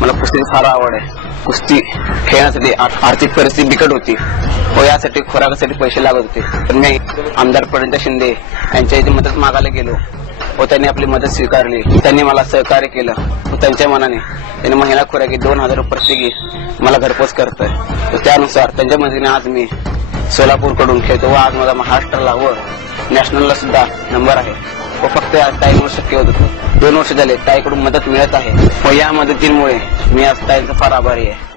मला कुस्तीची फार आवड आहे. कुस्ती खेळण्यासाठी आर्थिक परिस्थिती बिकट होती व यासाठी खुराकासाठी पैसे लागत होते. तर मी आमदार प्रणिता शिंदे यांच्या इथे मदत मागायला गेलो व त्यांनी आपली मदत स्वीकारली. त्यांनी मला सहकार्य केलं व त्यांच्या मनाने त्यांनी महिला खुराकी 2000 रुपये प्रत्येकी मला घरपोच करतोय. त्यानुसार त्यांच्या मदतीने आज मी सोलापूरकडून खेळतो व आज माझा महाराष्ट्राला व नॅशनलला सुद्धा नंबर आहे व फक्त आज ताईमुळे शक्य होत होतं. 2 वर्ष झाले ताईकडून मदत मिळत आहे व या मदतीमुळे मी आज ताईंचा फार आभारी आहे.